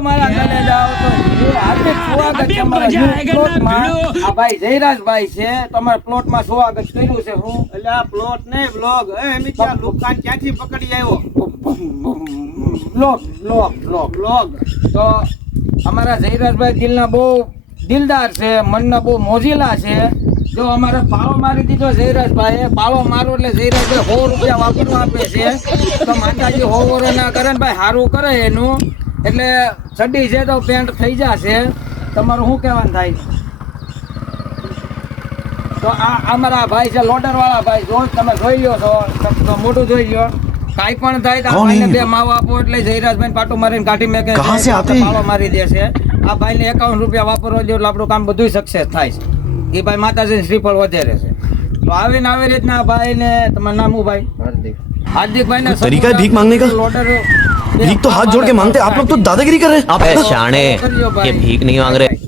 મારા કલેજા આવતો એ હાર્દિક સ્વાગત છે મારા પ્લોટમાં આ ભાઈ જયરાજભાઈ છે તમારા પ્લોટમાં સ્વાગત કર્યું છે હું એટલે આ પ્લોટ ને બ્લોગ એમી ત્યાં દુકાન ક્યાંથી પકડી આવ્યો બ્લોગ તો અમારા જયરાજભાઈ દિલના બહુ દિલદાર છે મનના બહુ મોજીલા છે જો અમારે પાળો મારી દીધો જયરાજભાઈ પાળો મારો એટલે જયરાજભાઈ 100 રૂપિયા વાપરવા આપે છે તો માતાજી 100 ના કરે ને ભાઈ સારું કરે એનું એટલે ચડ્ડી છે તો પેન્ટ થઈ જશે તમારું શું કહેવાનું થાય તો આ અમારા ભાઈ છે લોડર વાળા ભાઈ જો તમે જોઈ લ્યો છો તો મોટું જોઈ લ્યો કાંઈ પણ થાય તો આ ભાઈને 2 માવ આપો એટલે જયરાજભાઈ પાટું મારીને કાઢી મેકે પાળો મારી દેશે આ ભાઈને 51 રૂપિયા વાપરવા દો એટલે આપણું કામ બધું સક્સેસ થાય છે એ ભાઈ માતાજી શ્રીફળ વધારે છે તો આવીને આવી રીતના ભાઈ ને તમારું નામ શું ભાઈ हार्दिक भाई ने तरीका है भीख मांगने का भीख तो हाथ जोड़ के मांगते आप लोग तो दादागिरी कर रहे हैं अबे शाणे ये भीख नहीं मांग रहे